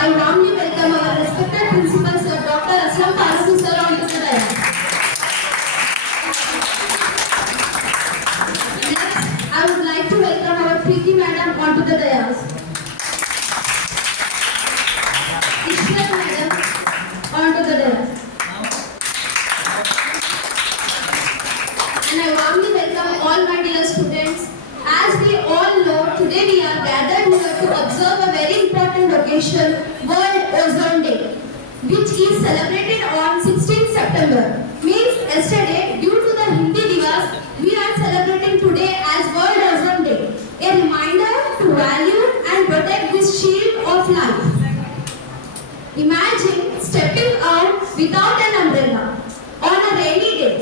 I warmly welcome our respected principal sir, Dr. Aslam Faruqi sir onto the dais. Next, I would like to welcome our Preeti madam onto the dais. Ishwar madam onto the dais. And I warmly welcome all my dear students. As we all know, today we are gathered here to observe a very important occasion, World Ozone Day, which is celebrated on 16th September. Means yesterday, due to the Hindi Divas, we are celebrating today as World Ozone Day, a reminder to value and protect this shield of life. Imagine stepping out without an umbrella on a rainy day.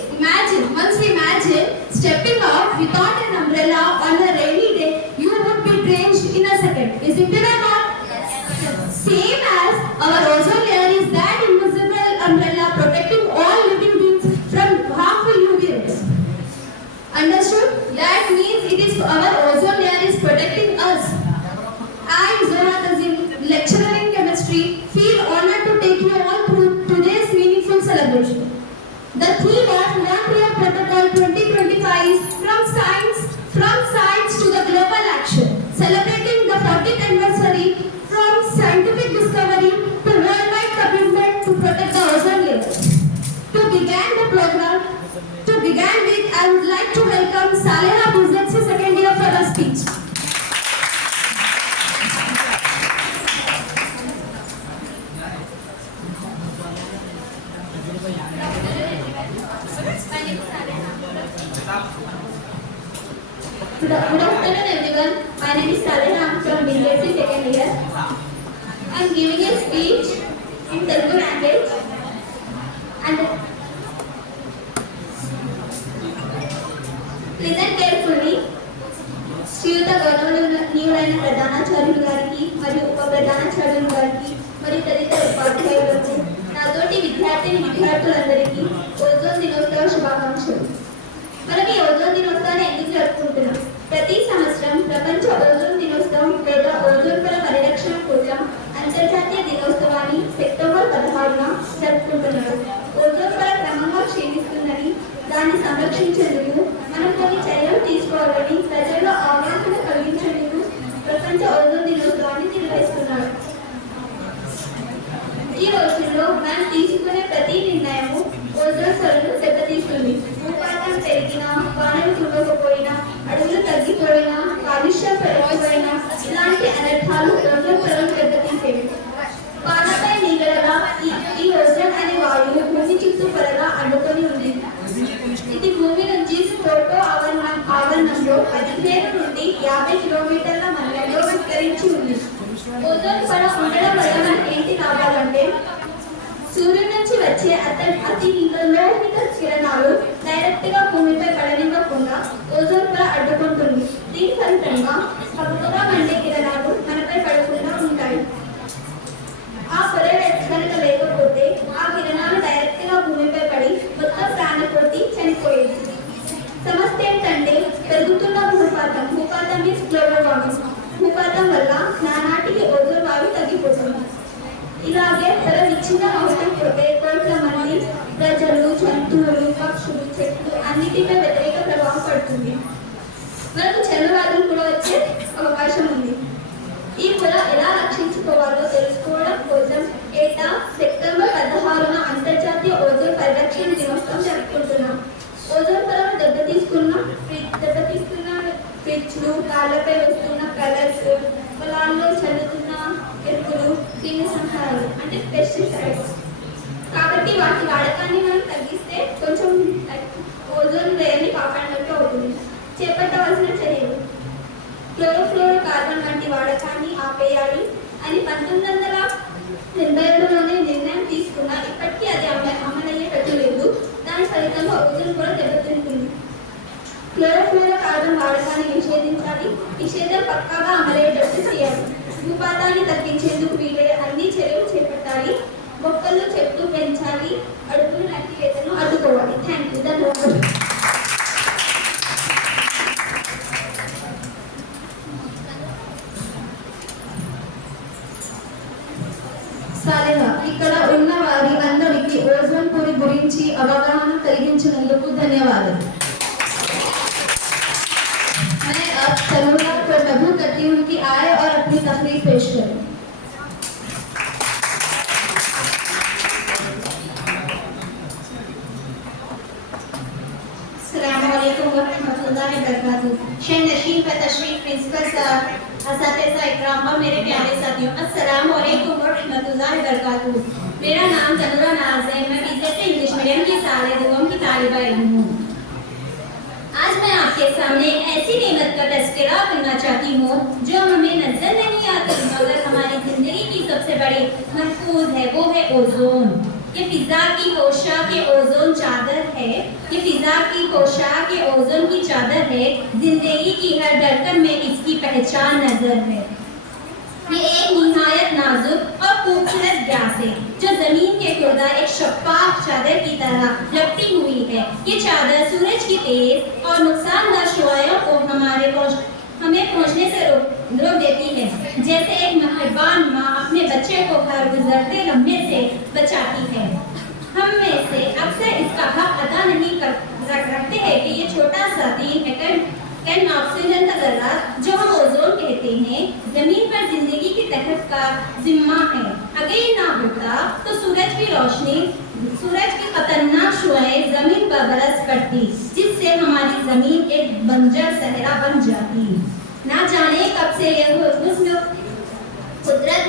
Once imagine stepping out without an umbrella on a rainy day, you would be drenched in a second. Isn't it or not? Yes. Same as our ozone layer is that invisible umbrella protecting all living beings from harmful UV rays. Understood? That means it is our ozone layer is protecting us. I, Zohra Tazim, lecturer in chemistry, feel honored to take you all through today's meaningful celebration. The theme of Montreal Protocol 2025 is from science to the global action, celebrating the 40th anniversary from scientific discovery to worldwide commitment to protect the ozone layer. To begin with, I would like to welcome Saleha Buzzetsi, second year, for her speech. Good afternoon everyone. My name is Saleha. I am from BSc second year. I am giving a speech in Telugu language and listen carefully. Sriyuta గౌరవనీయులైన ప్రధానాచార్యులు గారికి మరియు ఉప ప్రధానాచార్యులు గారికి మరియు తదితర ఉపాధ్యాయులకు నాతోటి విద్యార్థులందరికీ ఓజోన్ దినోత్సవ శుభాకాంక్షలు. మనం ఈ ఓజోన్ దినోత్సవాన్ని ఎందుకు జరుపుకుంటున్నాం? ప్రతి సంవత్సరం ప్రపంచ ఓజోన్ దినోత్సవం లేదా ఓజోన్ పొర పరిరక్షణ కోసం అంతర్జాతీయ దినోత్సవాన్ని సెప్టెంబర్ 16న జరుపుకుంటున్నారు. ఓజోన్ పొర క్రమంగా క్షీణిస్తుందని దాన్ని సంరక్షించేందుకు మనం కొన్ని చర్యలు తీసుకోవాలని ప్రజల్లో అవగాహన కలిగించేందుకు ప్రపంచ ఓజోన్ దినోత్సవాన్ని నిర్వహిస్తున్నారు. ఈ రోజుల్లో మనం తీసుకునే ప్రతి నిర్ణయము ఓజోన్ పొరను దెబ్బతీస్తుంది. భూపాతం పెరిగినా, వానలు కురవకపోయినా, అడవులు తగ్గిపోయినా, కాలుష్యం పెరిగిపోయినా ఇలాంటి అనర్థాలు ఓజోన్ పొరను దెబ్బతీసేవి. పాలపై నీడగా ఈ ఓజోన్ అనే వాయువు భూమి చుట్టూ పొరగా అడ్డుకొని ఉంది. ఇది భూమి నుంచి ఫోటో ఆవరణంలో 15 నుండి 50 కిలోమీటర్ల మధ్యలో విస్తరించి ఉంది. ఓజోన్ పొర ఉండడం వల్ల మనకి ఏంటి లాభాలంటే, సూర్యుడి నుంచి వచ్చే అతి లోహిత కిరణాలు డైరెక్ట్ గా భూమిపై పడనివ్వకుండా ఓజోన్ పొర అడ్డుకుంటుంది. దీని ఫలితంగా తక్కువగా మండే కిరణాలు మనపై పడకుండా ఉంటాయి. ఆ పొర కనుక లేకపోతే ఆ కిరణాలు డైరెక్ట్ గా భూమిపై పడి మొత్తం ప్రాణకోటి చనిపోయేది. సమస్య ఏంటంటే పెరుగుతున్న భూపాతం మీన్స్ గ్లోబల్ వార్మింగ్. భూపాతం వల్ల నానాటికి ఓజోన్ వాయు తగ్గిపోతుంది. ఇలాగే పొర విచ్ఛిన్నం అవసరం పోతే కోట్ల మంది ప్రజలు, జంతువులు, పక్షులు, చెట్లు అన్నిటిపై వ్యతిరేక ప్రభావం పడుతుంది. మనకు చర్మవ్యాధులు కూడా వచ్చే అవకాశం ఉంది. ఈ పొర ఎలా రక్షించుకోవాలో తెలుసుకోవడం కోసం ఏటా సెప్టెంబర్ 16న అంతర్జాతీయ ఓజోన్ పరిరక్షణ దినోత్సవం జరుపుకుంటున్నాం. ఓజోన్ పొరను దెబ్బతీస్తున్న ఫ్రిడ్జ్లు, కాళ్ళపై వస్తున్న కలర్స్, పొలాల్లో చల్లుతున్న ఎరువులు క్రిమి సంహారాలు అంటే పెస్టిసైడ్స్. కాబట్టి వాటి వాడకాన్ని మనం తగ్గిస్తే కొంచెం ఓజోన్ లేయర్ని కాపాడినట్టు అవుతుంది. చేపట్టవలసిన చర్యలు: క్లోరోఫ్లోరో కార్బన్ వంటి వాడకాన్ని ఆపేయాలి అని 1982లోనే నిర్ణయం తీసుకున్నా ఇప్పటికీ అది అమలయ్యేటట్టు లేదు. దాని ఫలితంగా ఓజోన్ కూడా దెబ్బతింటుంది. క్లోరోఫ్లోరో కార్బన్ వాడకాన్ని నిషేధించాలి. నిషేధం పక్కాగా అమలయ్యేటట్టు చేయాలి. భూపాతాన్ని తగ్గించేందుకు వీలే అన్ని చర్యలు చేపట్టాలి. మొక్కలు, చెట్లు పెంచాలి. అడుగులు నట్టివేతను అడ్డుకోవాలి. Thank you. ధన్యవాదాలు. గురించి అవగాహన కలిగించినందుకు ధన్యవాదాలు. मैं अब तनुजा को मधु करती हूँ कि आए और अपनी तकरीर पेश करें. अस्सलामुअलैकुम वरहमतुल्लाहि वबरकातुहू. शेर नशीन पर तशरीफ प्रिंसिपल साहब, असातिज़ा इकराम और मेरे प्यारे साथियों, अस्सलामुअलैकुम वरहमतुल्लाहि वबरकातुहू. मेरा नाम तनुजा नाज है. मैं बीजेड इंग्लिश मीडियम की साल दुगम की तालिबा इल्म हूँ. आज मैं आपके सामने ऐसी नेमत का तज़किरा करना चाहती हूँ जो हमें नजर नहीं आती मगर हमारी जिंदगी की सबसे बड़ी महफूज है, वो है ओजोन. ये फिजा की पोशाक के ओजोन चादर है. ये फिजा की पोशाक के ओजोन की चादर है. जिंदगी की हर धड़कन में इसकी पहचान नजर है. ये एक निहायत नाजुक और खूबसूरत गैस है जो जमीन के खुर्दा एक शफाफ चादर की तरह लपटी हुई है. ये चादर सूरज की तेज और नुकसानदा शुआओं को हमें पहुंचने से रोक देती है. जैसे एक मेहरबान माँ अपने बच्चे को हर गुजरते लम्हे से बचाती है. हम में से अक्सर इसका हक अदा नहीं रखते हैं कि ये छोटा सा तीन एटम ऑक्सीजन का जर्रा जो हम ओजोन कहते हैं जमीन पर जिंदगी की तहत का जिम्मा है. अगर ये ना होता तो सूरज की खतरनाक शुआएं जमीन पर बरस पड़ती जिससे हमारी जमीन एक बंजर सहरा बन जाती. ना जाने कब से यह हुस्न कुदरत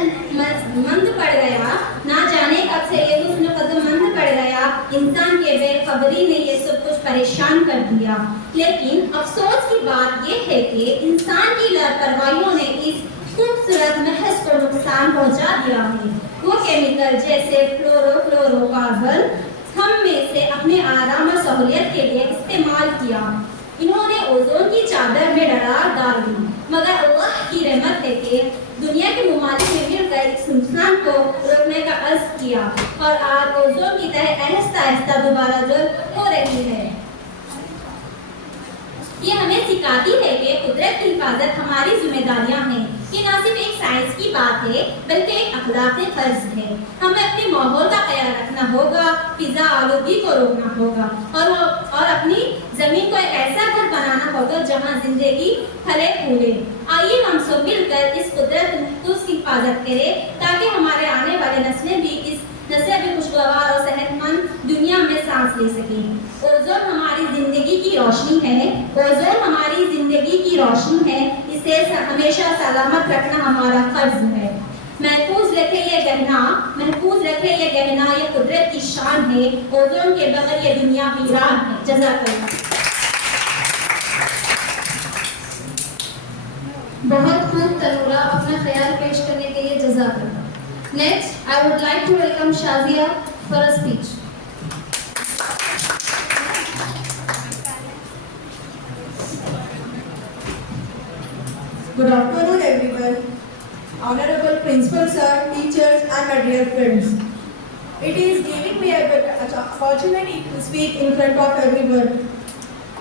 मंद पड़ गया. ना जाने कब से ये हुस्न मंद पड़ गया. इंसान के बेखबरी ने ये सब कुछ परेशान कर दिया. लेकिन अफसोस की बात ये है कि इंसान की लापरवाहियों ने इस खूबसूरत महज को नुकसान पहुंचा दिया है. वो केमिकल जैसे फ्लोरोफ्लोरोकार्बन हम में से अपने आराम और सहूलियत के लिए इस्तेमाल किया. इन्होंने ओजोन की चादर में दरार डाल दी. मगर अल्लाह की रहमत है कि दुनिया के मुमालिक ने मिलकर इस नुकसान को रोकने का अज़्म किया और आज ओजोन की तरह आहिस्ता आहिस्ता दोबारा जो हो रही है. ये हमें सिखाती है कि कुदरत की हिफाजत हमारी जिम्मेदारियां हैं. ये ना सिर्फ एक साइंस की बात है बल्कि एक अखलाकी फर्ज है. हमें अपने माहौल का ख्याल रखना होगा, फिजा आलूगी को रोकना होगा और अपनी जमीन को एक ऐसा घर बनाना होगा जहां जिंदगी फले फूले. आइए हम सब मिलकर इस कुदरत की हिफाजत करें ताकि हमारे आने वाले नस्लें भी खुशगवार और सेहतमंद दुनिया में सांस ले सकें. ओजोन हमारी जिंदगी की रोशनी है. ओजोन हमारी जिंदगी की रोशनी है. इसे हमेशा सलामत रखना हमारा फर्ज है. महफूज रखे ये गहना ये कुदरत की शान है. ओजोन के बगैर ये दुनिया वीरान है. जज़ाकल्लाह. बहुत खूब तनुरा, अपना ख्याल पेश करने के लिए जज़ाकल्लाह. Next, I would like to welcome Shazia for a speech. Good afternoon, everyone. Honorable Principal Sir, teachers, and my dear friends. It is giving me a opportunity to speak in front of everyone.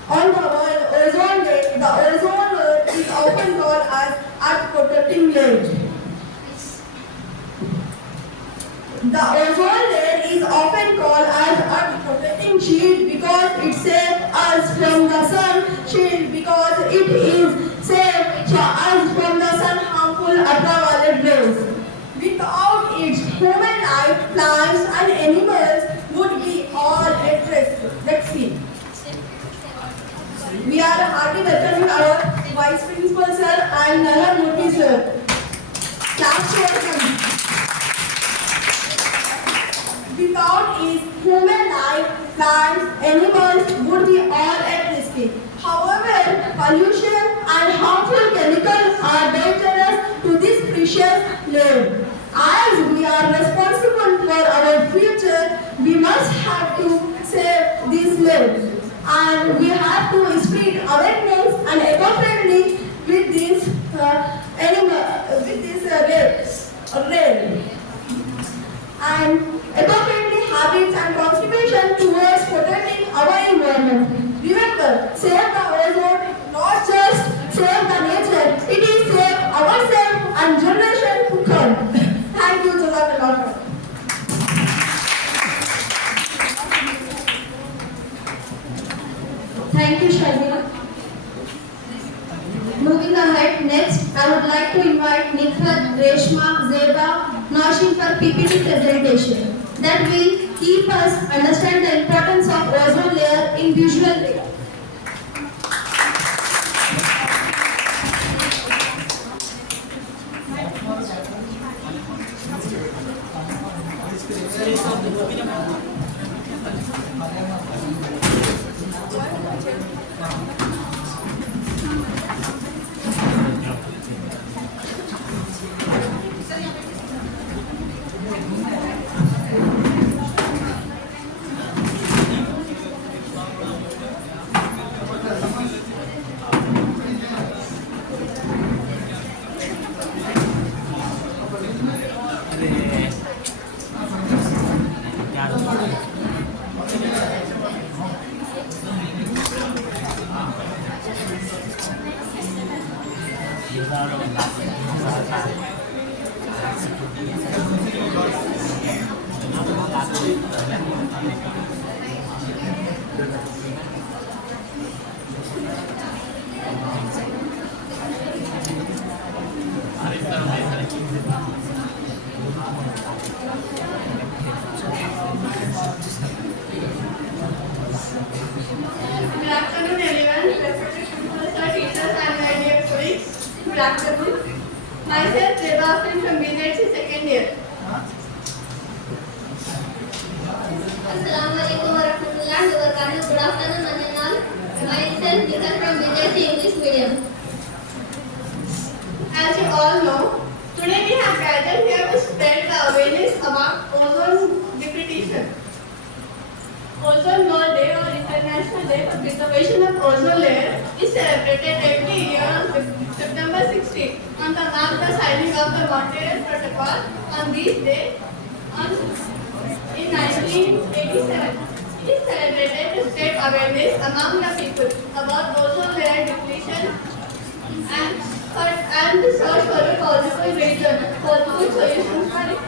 On the World Ozone Day, the ozone layer is often called as Earth protecting layer. The ozone layer is often called as Earth protecting shield because it saves us from the sun, shield because it is safe us from the sun harmful ultraviolet rays. Without it, human life, plants and animals would be all at risk. Let's see. We are heartily welcoming our Vice Principal Sir and Nana Murthy Sir. Claps for them. Without it, human life, plants, animals would be all at risk. However, pollution and harmful chemicals are dangerous to this precious land. As we are responsible for our future, we must have to save this land. And we have to spread awareness and eco-friendly with this rain. And eco-friendly habits and contribution towards protecting our environment. Remember, save the ozone, not just Next, I would like to invite Nikhat, Reshma, Zeba, Nausheen for PPT presentation that will keep us understand the importance of ozone layer in visual way. Good afternoon, everyone. Respected principal, teachers, and my dear colleagues. Good afternoon. Myself, Reba Afrin from BZC second year. Assalamualaikum warahmatullahi wabarakatuh. Good afternoon, Anjanal. Myself, Nikhat from BJC English Medium. As you all know, today we have gathered here to spread the awareness about ozone depletion. Ozone Layer Day or International Day for Preservation of Ozone Layer is celebrated every year on September 16 on the mark the signing of the Montreal Protocol on this day in 1987. It is celebrated to spread awareness among the people about ozone layer depletion and to search for a possible solutions for it.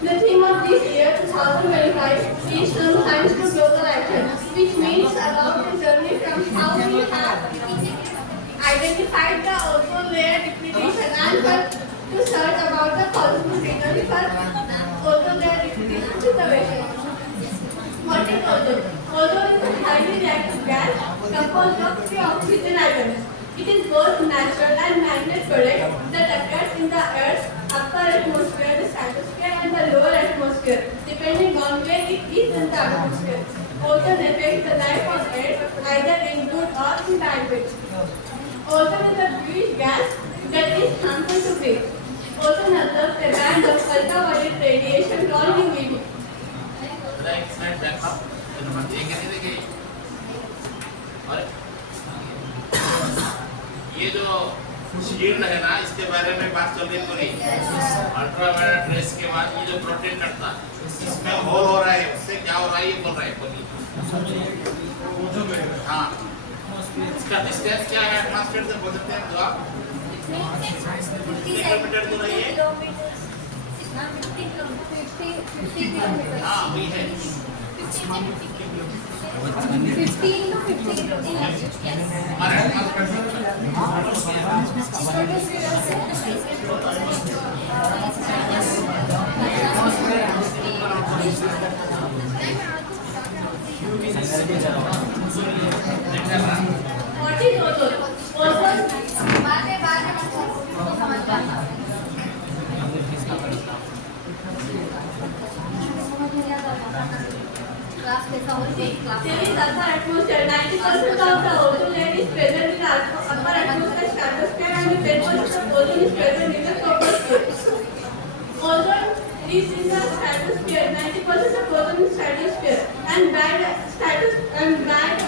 The theme of this year 2025 is from science to global action, which means about the journey from how we have identified the ozone layer depletion and to search about the possible reason for ozone layer depletion preservation. What is ozone? Ozone is a highly reactive gas composed of three oxygen atoms. It is both natural and man-made product that occurs in the Earth's upper atmosphere, the stratosphere, and the lower atmosphere, depending on where it is in the atmosphere. Ozone affects the life on Earth either in good or in bad ways. Ozone is a bluish gas that is harmful to breathe. Ozone absorbs a band of ultraviolet radiation called UVB. ये जो shield है ना, इसके बारे में बात चल रही तो नहीं। अल्ट्रावायलेट रेस के बाद ये जो प्रोटीन करता है, इसमें होल हो रहा है, उससे क्या हो रहा है ये बोल रहे हैं बोलिए। हाँ, इसका डिस्टेंस क्या है एटमॉस्फेयर से बोल सकते हैं जो आप 50 किलोमीटर दूर है ये। हाँ, वही है। 15 to 50. हमारे एटमॉस्फेयर से What is ozone? Ozone still in the upper atmosphere. 90% of the ozone layer is present in the upper atmosphere stratosphere and 10% of ozone is present in the troposphere. Ozone is in the stratosphere. 90% of ozone is stratosphere and bad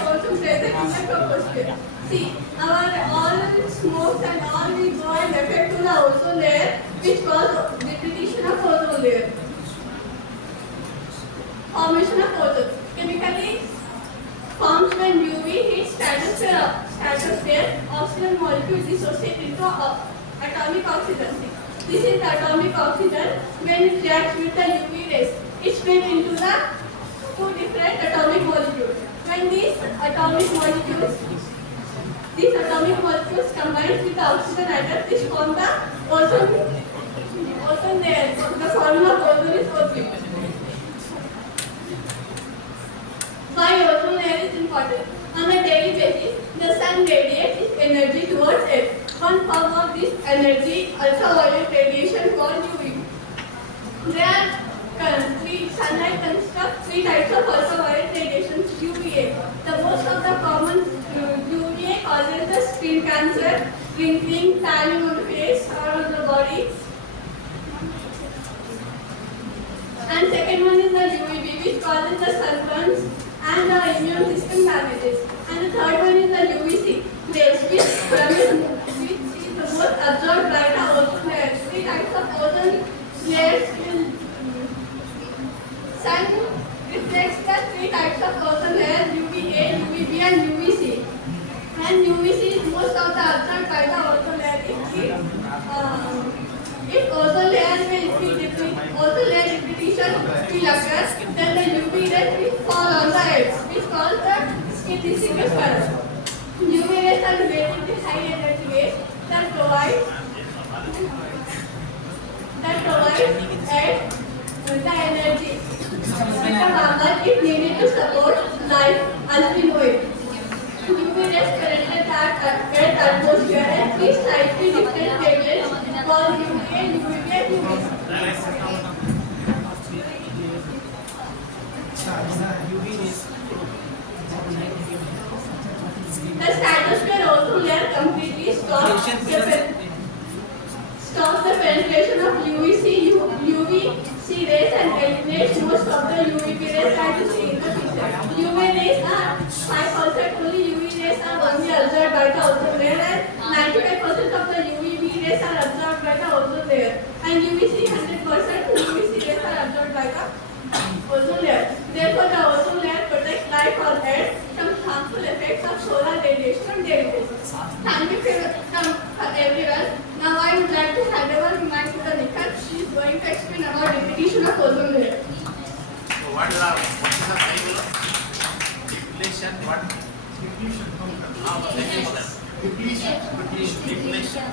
also present in the troposphere. See, our all smokes and all will go and affect to the ozone layer, which cause depletion of ozone layer. Formation of ozone chemically forms when UV hits stratosphere. Oxygen molecules dissociate into atomic oxygen. This is the atomic oxygen. When it reacts with the UV rays, it split into the two different atomic molecules. When these atomic molecules These atomic molecules combine with the oxygen atoms which form the ozone layer. The formula of ozone is O3. Why ozone layer is important? On a daily basis, the sun radiates its energy towards Earth. One form of this energy, ultraviolet radiation, called UV. Sunlight consists of three types of ultraviolet radiation: UVA. The most of the common UVA causes the skin cancer, wrinkling, tanning on the face or on the body. And second one is the UVB, which causes the sunburns and the immune system damages. And the third one is the UVC rays, which is the most absorbed by the ozone layer. Three types of ozone layers will sun reflects the three types of ozone layers: UVA, UVB, and UVC. And UVC is most of the absorbed by the ozone layer. If ozone layer repetition will occur, then the UV rays will fall on the edge, which causes the skin discoloration. UV rays are very high energy rays that provide the energy if needed to support life as we know it. UV rays currently attack Earth's atmosphere at three slightly different wavelengths called UVA, UVB, and UVC. The stratosphere ozone layer completely stops the penetration of UVC, UVC rays and eliminates most of the UVB rays that you see in the picture. UV rays are 5%, only UV rays are only absorbed by the ozone layer, and 95% of the UVB rays are absorbed by the ozone layer. And UVC 100% UVC rays are absorbed by the ozone layer. Therefore, the ozone layer protects life on Earth from harmful effects of solar radiation and derivatives. Thank you everyone. Now I would like to hand over the mic to the Nikhat. She is going to explain about repetition of ozone layer. So what is the cycle? Depletion, what? Depletion. Depletion.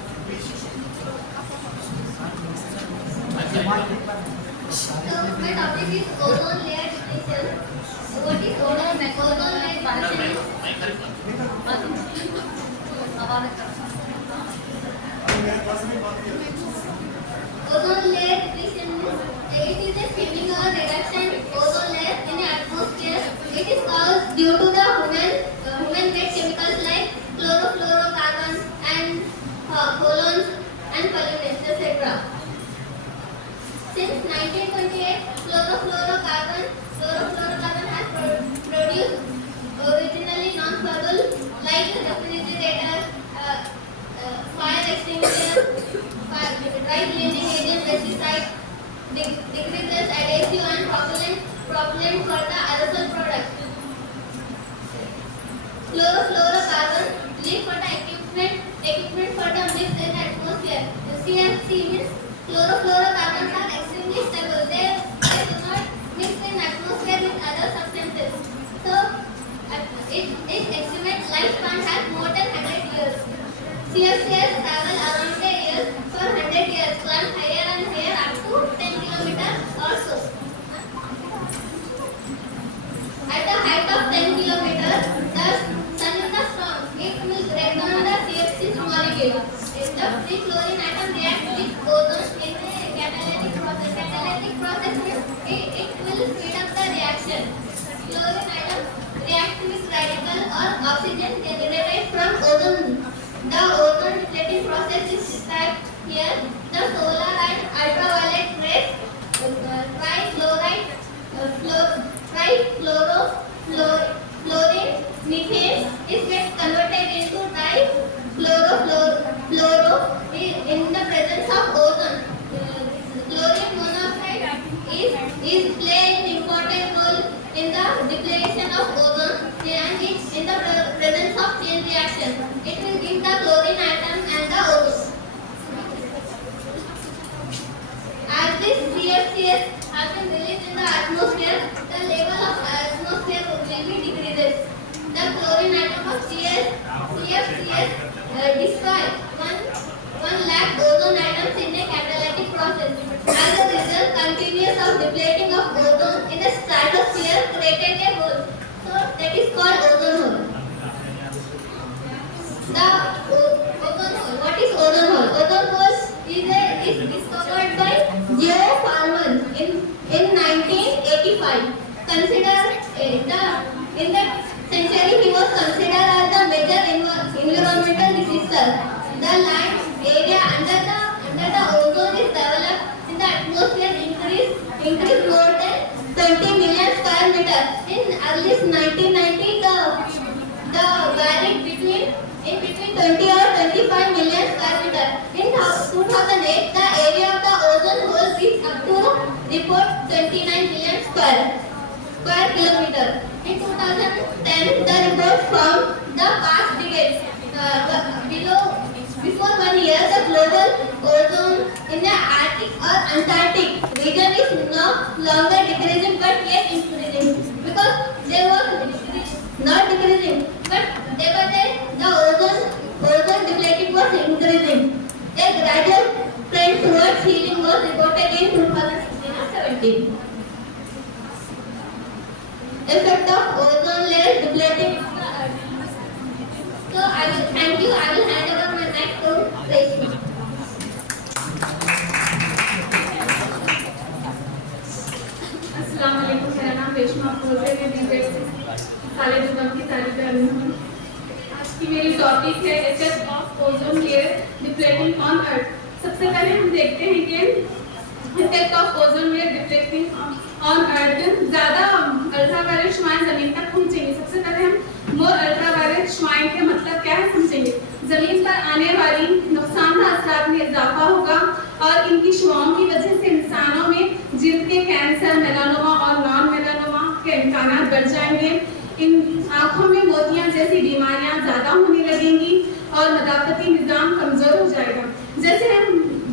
So my topic is ozone layer depletion. What is ozone layer depletion? Ozone layer depletion it is a thinning or reduction ozone layer in the atmosphere. It is caused due to the human-made chemicals like chlorofluorocarbons and hologens and pollutants, etc. Since 1928, chlorofluorocarbon has produced originally non-flammable like refrigerators, fire extinguishers, dry cleaning agent, pesticides, degreasers, adhesive and propellant for the aerosol products. Chlorofluorocarbons leak for the equipment for the mix in the atmosphere. CFC means chlorofluorocarbons are extremely stable. They do not mix in atmosphere with other substances. So, its estimate lifespan has more than 100 years. CFCs travel around the earth for 100 years, climb higher and higher up to 10 kilometers or so. At the height of 10 kilometers, the sun is the storm. It will break down the CFC molecule. If the free chlorine atom reacts with ozone in a catalytic process means it will speed up the reaction. Chlorine atom reacts with radical or oxygen generated from ozone. The ozone depleting process is described here. The solar and ultraviolet rays, trichlorofluorine, methane is gets converted into dichlorofluoro in the presence of ozone. Chlorine monoxide is play an important role in the depletion of ozone and it's in the presence of chain reaction. It will give the chlorine atom and the ozone. As these CFCs have been released in the atmosphere, the level of atmosphere will be decreases. The chlorine atom destroy 1 lakh ozone atoms in a catalytic process. As a result, continuous of depleting of ozone in the stratosphere created a hole. So that is called ozone hole. The ozone hole. What is ozone hole? Ozone hole is discovered by Geo Farman in 1985. In that century, he was considered as the major environmental disaster. The land area under the ozone is developed in the atmosphere increased more than 20 million square meter. In early 1990, the varied between 20 or 25 million square meter. In 2008, the area of the ozone hole reached up to report 29 million square kilometer. In 2010, the report found the past decades before 1 year, the global ozone in the Arctic or Antarctic region is no longer decreasing but yet increasing, because there was not decreasing, but day by day the ozone depleting was increasing. A gradual trend towards healing was reported in 2016 or 17. Effect of ozone layer depleting the earth. So I will thank you. I will hand over my mic to Reshma. अस्सलाम वालेकुम, मेरा नाम रेशमा बोलते हैं, BZ से साले दुबम की तारीफ कर रही हूँ। आज की मेरी टॉपिक है effect of ozone layer depleting on earth. सबसे पहले हम देखते हैं कि effect of ozone layer depleting on earth, ज़्यादा अल्ट्रावायलेट शुआएं ज़मीन तक पहुँचेंगी। सबसे पहले हम मोर अल्ट्रावायलेट शुआएं के मतलब क्या है समझेंगे। ज़मीन पर आने वाली नुकसानदेह असरात में इजाफा होगा और इनकी शुआओं की वजह से इंसानों में जिल्द के कैंसर, मेलानोमा और नॉन मेलानोमा के इम्कानात बढ़ जाएंगे। इन आँखों में मोतियाँ जैसी बीमारियाँ ज़्यादा होने लगेंगी और मदाफती निज़ाम कमज़ोर हो जाएगा। जैसे हम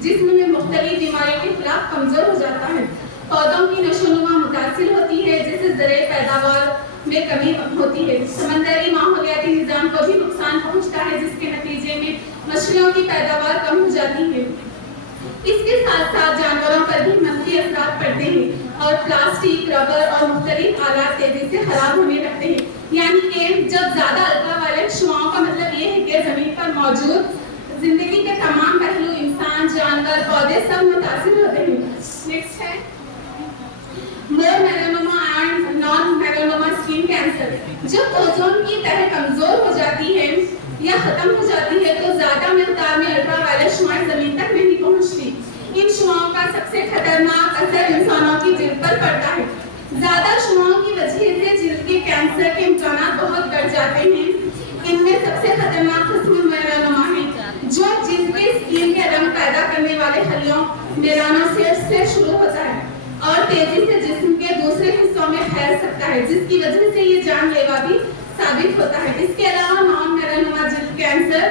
जिस्म में मुख्तलिफ बीमारियों के खिलाफ कमज़ोर हो जाता है। पौधों की नशोनुमा मुतासिर होती है, जैसे ज़राए पैदावार में कमी होती है। समंदरी माहौलियाती निज़ाम को भी नुकसान पहुँचता है, जिसके नतीजे में मछलियों की पैदावार कम हो जाती है। इसके साथ साथ जानवरों पर भी मंफी असरात पड़ते हैं और प्लास्टिक, रबर और मुख्तलिफ आलात तेजी से खराब होने लगते हैं। यानी कि जब ज़्यादा अल्ट्रावायलेट शुआओं का मतलब ये है कि ज़मीन पर मौजूद जिंदगी के तमाम पहलू, इंसान, जानवर, पौधे सब मुतासिर होते हैं। नेक्स्ट है more melanoma and non melanoma skin cancer. जब ओजोन की तह कमजोर हो जाती है या खत्म हो जाती है तो ज्यादा मिकदार में अल्ट्रावायलेट शुआएं जमीन तक नहीं पहुंचती। इन शुआओं का सबसे खतरनाक असर इंसानों की जिल्द पर पड़ता है। ज्यादा शुआओं की वजह से जिल्द के कैंसर के इम्कानात बहुत बढ़ जाते हैं। इनमें सबसे खतरनाक किस्म मेलानोमा है, जो जिल्द के स्किन के रंग पैदा करने वाले खलियों मेलानोसाइट्स से शुरू होता है और तेजी से जिस्म के दूसरे हिस्सों में फैल सकता है, जिसकी वजह से ये जानलेवा भी साबित होता है। इसके अलावा नॉन मेलानोमा जिल्द कैंसर,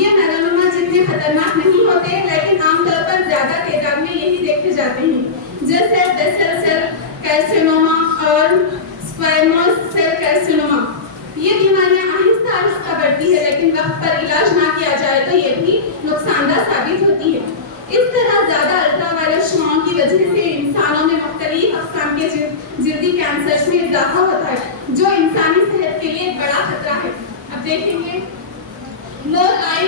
ये मेलानोमा जितने खतरनाक नहीं होते, लेकिन आमतौर पर ज्यादा तादाद में यही देखे जाते हैं, जैसे बेसल सेल कार्सिनोमा और स्क्वैमोस सेल कार्सिनोमा। ये बीमारियां आहिस्ता आहिस्ता बढ़ती है, लेकिन वक्त पर इलाज ना किया जाए तो ये भी नुकसानदेह साबित होती है। इस तरह ज्यादा अल्ट्रावायलेट शुआओं की वजह से इंसानों में मुख्तलिफ अक़साम के जिल्दी कैंसर में इजाफा होता है, जो इंसानी सेहत के लिए एक बड़ा खतरा है। अब देखेंगे मोर आई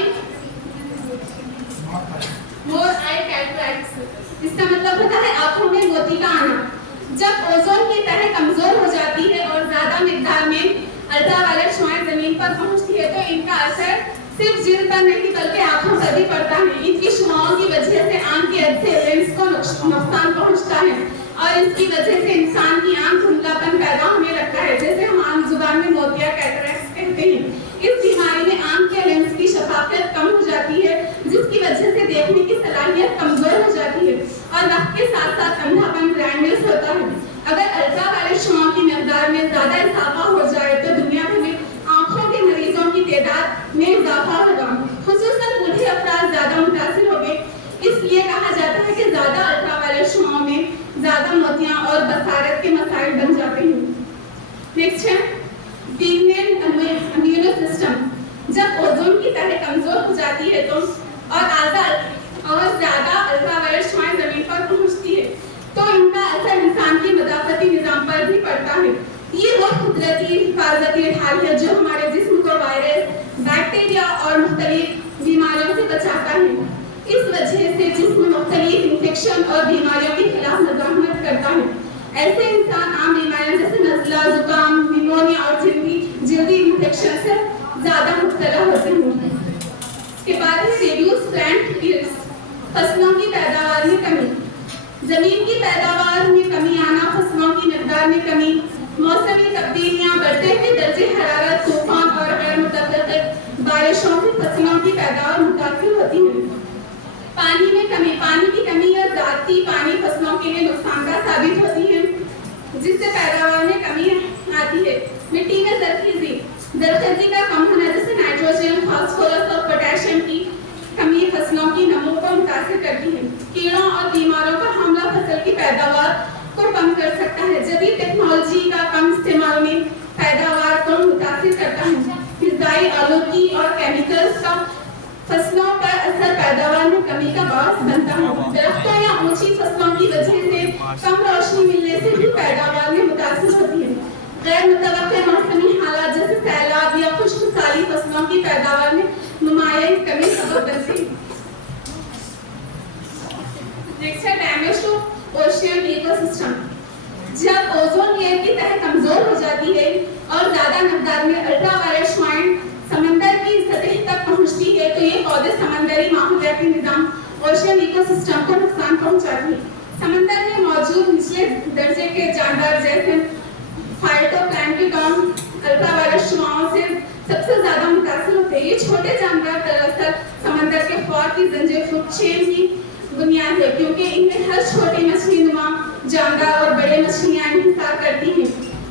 कैटरैक्ट्स। इसका मतलब होता है आंखों में मोती का आना। जब ओजोन की तह कमजोर हो जाती है और ज्यादा मिकदार में अल्ट्रावायलेट शुआएं जमीन पर पहुंचती है तो इनका असर सिर्फ जिल्द पर नहीं बल्कि आंखों पर भी पड़ता है। इनकी शुआओं की वजह से आंख के अच्छे लेंस को नुकसान पहुंचता है और इसकी वजह से इंसान की आंख धुंधलापन पैदा होने लगता है, जैसे हम आम जुबान में मोतिया कैटरैक्ट्स कहते हैं। इस बीमारी में आंख के लेंस की शफाफियत कम हो जाती है, जिसकी वजह से देखने की सलाहियत कमजोर हो जाती है और वक्त के साथ साथ अंधापन, ब्लाइंडनेस होता है। अगर अल्ट्रावायलेट शुआओं की मिकदार में ज्यादा इजाफा हो जाए तो दुनिया भर में आंखों के मरीजों की तादाद में इजाफा होगा, खुसूसन बूढ़े अफराद ज्यादा मुतासिर होंगे। इसलिए कहा जाता है कि ज्यादा अल्ट्रावायलेट शुआओं में ज्यादा मोतियां और बसारत के मसाइल बन जाते हैं। नेक्स्ट है फीमेल इम्यूनो सिस्टम। जब ओजोन की तह कमजोर करती है और आज़ाद और ज़्यादा अल्ट्रावायलेट शुआएं ज़मीन पर पहुंचती है तो इनका असर इंसान के मदाफती निज़ाम पर भी पड़ता है। ये वो कुदरती हिफाजती ढाल है जो हमारे जिस्म को वायरस, बैक्टीरिया और मुख्तलिफ बीमारियों से बचाता है। इस वजह से जिस्म मुख्तलिफ इन्फेक्शन और बीमारियों के खिलाफ मुजाहमत करता है। ऐसे इंसान आम बीमारियों जैसे नज़ला, जुकाम, निमोनिया और जल्दी इन्फेक्शन से ज़्यादा मुब्तला होते हैं। इसके बाद है रिड्यूस प्लांट यील्ड्स, फसलों की पैदावार में कमी। जमीन की पैदावार में कमी आना, फसलों की मिकदार में कमी, मौसमी तब्दीलियां, बढ़ते हुए दर्जे हरारत, तूफान और गैर मुतफ़्फ़िक़ बारिशों से फसलों की पैदावार मुतासिर होती है। पानी में कमी, पानी की कमी या ज़्यादती पानी फसलों के लिए नुकसानदाह साबित होती है जिससे पैदावार में कमी आती है। मिट्टी में जरखेज़ी का कम होना जैसे नाइट्रोजन, फास्फोरस और पोटेशियम की कमी फसलों की नमो को मुतासिर करती है। कीड़ों और बीमारों का हमला फसल की पैदावार को कम कर सकता है। जदीद टेक्नोलॉजी का कम इस्तेमाल में पैदावार को मुतासिर करता है। फ़िज़ाई आलूगी और केमिकल्स का फसलों पर असर पैदावार में कमी का बायस बनता है। दरख्तों या ऊंची फसलों की वजह से कम रोशनी मिलने से भी पैदावार में मुतासिर होती है। गैर मुतवक्किल मौसमी हालात जैसे सैलाब या खुश्क साली फसलों की पैदावार में नुमायां कमी सबब बनती है। नेक्स्ट है डैमेज टू ओशियन इकोसिस्टम। जब ओजोन लेयर की तह कमजोर हो जाती है और ज्यादा मिकदार में अल्ट्रावायलेट शुआएं समंदर की सतह तक पहुंचती है तो ये पौधे समंदरी माहौलियाती निजाम ओशियन इकोसिस्टम को नुकसान पहुंचाती है। समंदर में मौजूद निचले दर्जे के जानवर जैसे फाइटोप्लैंक्टन अल्ट्रावायलेट शुआओं से सबसे ज्यादा मुतासिर होते हैं। ये छोटे जानवर दरअसल समंदर के खौर की जंजीर फूड चेन की बुनियाद है क्योंकि इनमें हर छोटी मछली नुमा जानवर और बड़े मछलियां इंतजार करती हैं।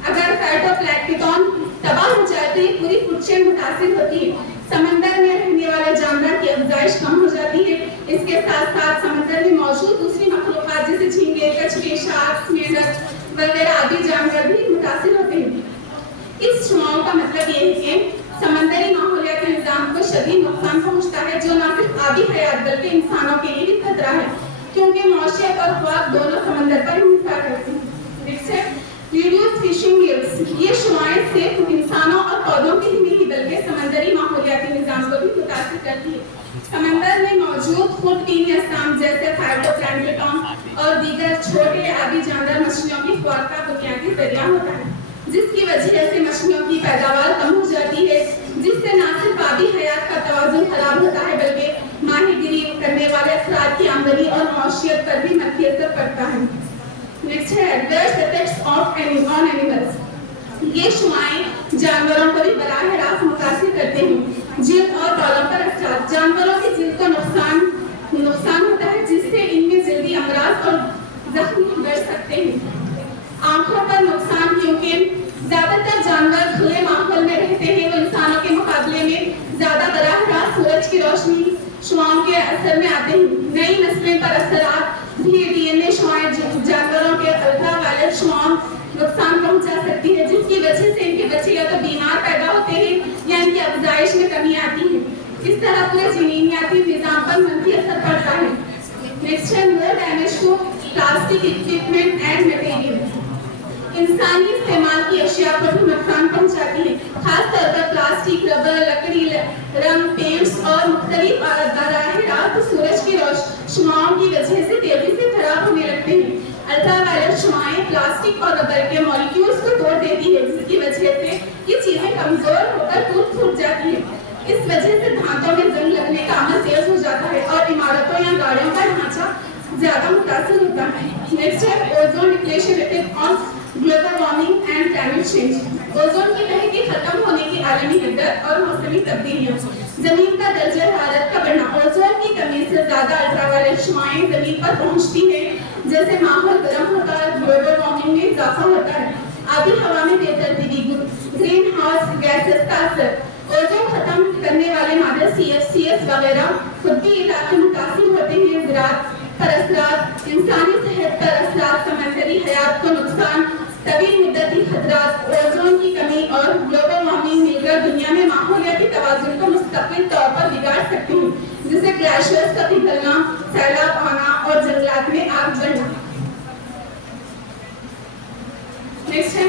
अगर फाइटोप्लैंक्टन तबाह हो जाए तो ये पूरी फूड चेन मुतासिर होती है। समंदर में रहने वाले जानवर की अफजाइश कम हो जाती है। इसके साथ साथ समंदर में मौजूद दूसरी मखलूकात जैसे झींगे, कछुए, शार्क, मेंढक वगैरह आदि जानवर भी मुतासिर होते हैं। इस शुआओं का मतलब ये है कि समंदरी माहौलियाती निजाम को शदीद नुकसान पहुंचता है जो न सिर्फ आबी हयात बल्कि इंसानों के लिए भी खतरा है क्योंकि मौशियत और खुराक दोनों समंदर पर इंहिसार करती हैं। नेक्स्ट है रिड्यूस फिशिंग यील्ड्स। ये शुआएं सिर्फ इंसानों और पौधों की ही नहीं बल्कि समंदरी माहौलियाती निजाम को भी मुतासिर करती है। समंदर में मौजूद खुद तीन अक़साम जैसे फाइटोप्लैंक्टन और दीगर छोटे आबी जानवर मछलियों की खुराक का बुनियादी जरिया होता है जिसकी वजह से मछलियों की पैदावार कम हो जाती है जिससे न सिर्फ आबी हयात का तवाज़ुन खराब होता है बल्कि माहीगिरी करने वाले अफराद की आमदनी और मौशियत पर भी मनफी असर पड़ता है। नेक्स्ट है adverse effects of on animals. ये शुआएं जानवरों को भी बराह रास्त मुतासिर करते हैं। जिल्द और बालों पर असर। जानवरों की जिल्द को नुकसान होता है जिससे इनमें जल्दी अमराज और जख्म बढ़ सकते हैं। आंखों पर नुकसान क्योंकि ज्यादातर जानवर खुले माहौल में रहते हैं वो इंसानों के मुकाबले में ज्यादा बराह रास्त सूरज की रोशनी शुआओं के असर में आते हैं। नई नस्लें पर असरात भी डीएनए शुआएं जानवरों के अल्ट्रावायलेट शुआओं नुकसान पहुंचा सकती है जिसकी वजह से इनके बच्चे या तो बीमार पैदा होते हैं या इनकी अफजाइश में कमी आती है। इस तरह पूरे जीनियाती निजाम पर मनफी असर पड़ता है। नेक्स्ट है more damage to plastic equipment and material. इंसानी इस्तेमाल की अशिया को भी नुकसान पहुंचाती है। खास तौर पर प्लास्टिक, रबर, लकड़ी, रंग, पेंट्स और मुख्तलिफ बराह रास्त सूरज की शुआओं की वजह से तेजी से खराब होने लगते हैं। अल्ट्रावायलेट शुआएं प्लास्टिक और रबर के मॉलिक्यूल्स को तोड़ देती है जिसकी वजह से ये चीजें कमजोर होकर टूट जाती है। इस वजह से धातों में जंग लगने का अमल तेज हो जाता है और इमारतों या गाड़ियों का ढांचा ज्यादा मुतासिर होता है। नेक्स्ट है ozone depletion effect on global warming and climate change. Ozone की तह के खत्म होने की आलमी हिद्दत और मौसमी तब्दीलियां, जमीन का दर्जा हरारत का बढ़ना, ओजोन की कमी से ज्यादा अल्ट्रावायलेट शुआएं जमीन पर पहुंचती है जैसे माहौल गर्म होता है, ग्लोबल वार्मिंग में इजाफा होता है, आबी हवा में बेतरतीबी, ग्रीन हाउस गैसेस का असर, ओजोन खत्म करने वाले मादे CFCs वगैरह खुद भी इलाके मुतासिर होते हैं। ज़राअत पर असरात, इंसानी सेहत पर असरात, समंदरी हयात को नुकसान, तवील मुद्दती खतरात, ओजोन की कमी और ग्लोबल वार्मिंग मिलकर दुनिया में माहौलियाती तवाज़ुन को मुस्तकिल तौर पर बिगाड़ सकते हैं। ग्लेशियर्स का पिघलना, सैलाब आना और जंगलात में आग बढ़ना। नेक्स्ट है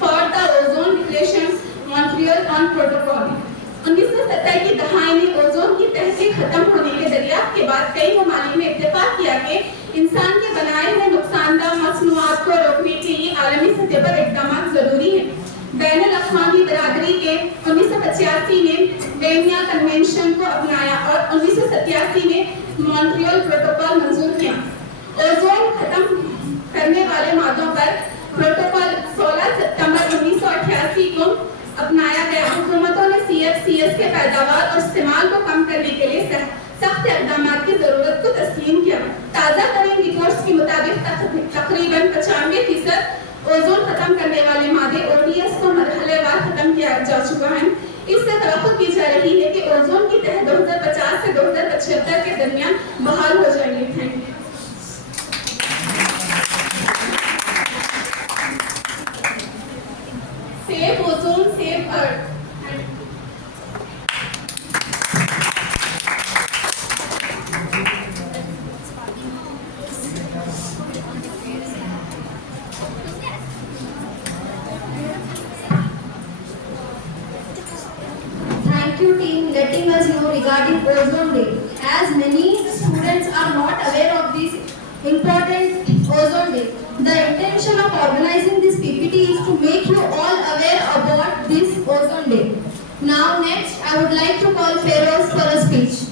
for the ozone depletion Montreal on protocol. 1970 की दहाई में ओजोन की तह के खत्म होने के दरियाफ्त के बाद कई ममालिक ने इत्तेफाक किया कि इंसान के बनाए हुए नुकसानदा मसनूआत को रोकने के लिए आलमी सतह पर इक़दाम जरूरी है। बैनुल अक़वामी बरादरी के 1985 में वेनिया कन्वेंशन को अपनाया और 1987 में मॉन्ट्रियल प्रोटोकॉल मंजूर किया। ओजोन खत्म करने वाले मादों पर प्रोटोकॉल 16 सितंबर 1988 को अपनाया गया। हुकूमतों ने CFCs के पैदावार और इस्तेमाल को कम करने के लिए सख्त इक़दाम की ज़रूरत को तस्लीम किया। ताज़ा तरीन रिपोर्ट्स के मुताबिक तकरीबन 95% ओजोन खत्म करने वाले मादे ODS को मरहलेवार खत्म किया जा चुका है। इससे तवक्को की जा रही है कि ओजोन की तह 2050 से 2075 के दरमियान बहाल हो जाएगी। Thank you. Save ozone, save earth. Thank you team letting us know regarding ozone day. As many students are not aware of this important ozone day, the intention of organizing this PPT is to make you all aware about this ozone day. Now next I would like to call Feroz for a speech.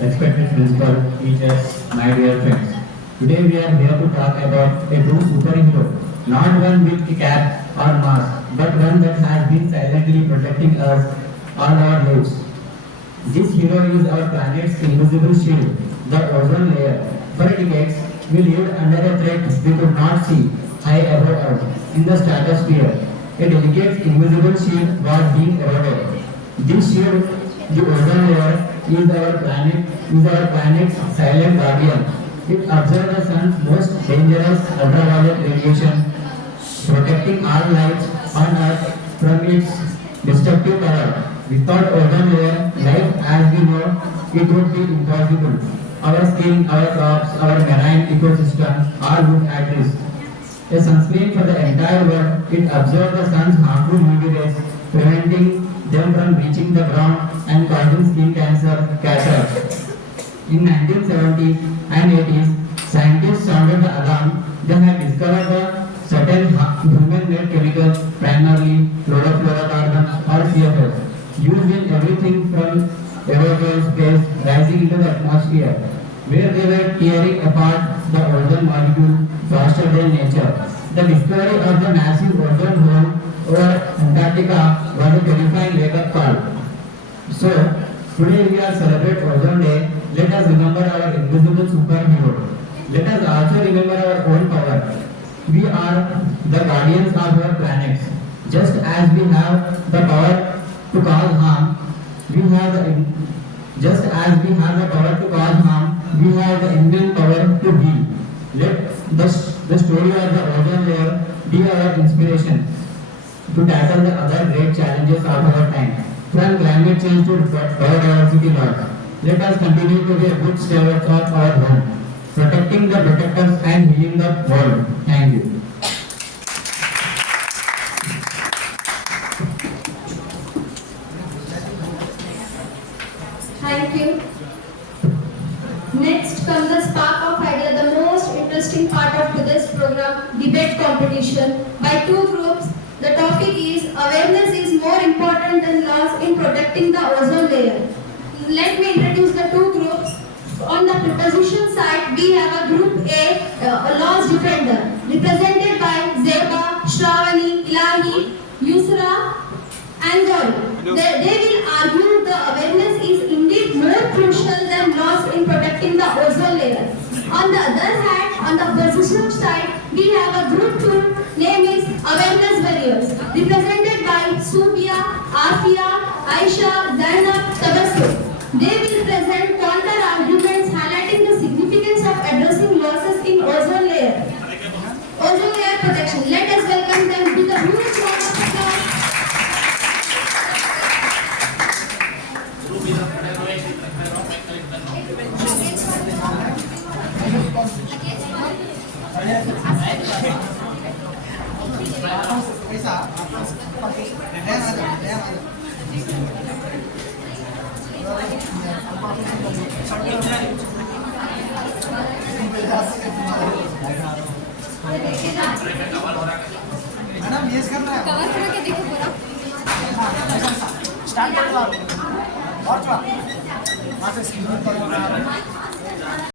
Respected principal, teachers, my dear friends. Today we are here to talk about a true superhero, not one with a cap or mask, but one that has been silently protecting us all our lives. This hero is our planet's invisible shield, the ozone layer. For decades, we lived under a threat we could not see high above us in the stratosphere. A delicate invisible shield was being eroded. This shield, the ozone layer, is our planet's silent guardian. It absorbs the sun's most dangerous ultraviolet radiation, protecting all lives on Earth from its destructive power. Without ozone layer, life as we know it would be impossible. Our skin, our crops, our marine ecosystem all would at risk. A sunscreen for the entire world, it absorbs the sun's harmful UV rays, preventing them from reaching the ground and causing skin cancer, cataracts. In 1970s and 80s, scientists sounded the alarm. They had discovered the certain human-made chemicals, primarily chlorofluorocarbons or CFS, used in everything from aerosols gas rising into the atmosphere, where they were tearing apart the ozone molecule faster than nature. The discovery of the massive ozone hole over Antarctica was a terrifying wake-up call. So, today we are celebrating Ozone Day. Let us remember our invisible superhero. Let us also remember our own power. We are the guardians of our planets. Just as we have the power to cause harm, we have the inbuilt power to heal. Let the story of the ozone layer be our inspiration to tackle the other great challenges of our time, from climate change to biodiversity loss. Let us continue to be a good stewards of our home, protecting the protectors and healing the world. Thank you. Thank you. Next comes the spark of idea, the most interesting part of today's program, debate competition by two groups. The topic is awareness is more important than laws in protecting the ozone layer. Let me introduce the two groups. On the proposition side, we have a group A laws defender, represented by Zeba, Shravani, Ilahi, Yusra, and Joy. They will argue the awareness is indeed more crucial than laws in protecting the ozone layer. On the other hand, on the opposition side, we have a group 2, name is Awareness Warriors, represented by Subia, Afia, Aisha, Zainab, They will present counter arguments highlighting the significance of addressing losses in ozone layer protection. Let us welcome them with a huge round of applause. Group इधर खड़े रहो, एक इधर खड़े रहो, मैं collect कर रहा हूँ। मैडम ये करना है कवर करो के देखो पूरा स्टार्ट कर दो और चला वहां से स्क्रीन पर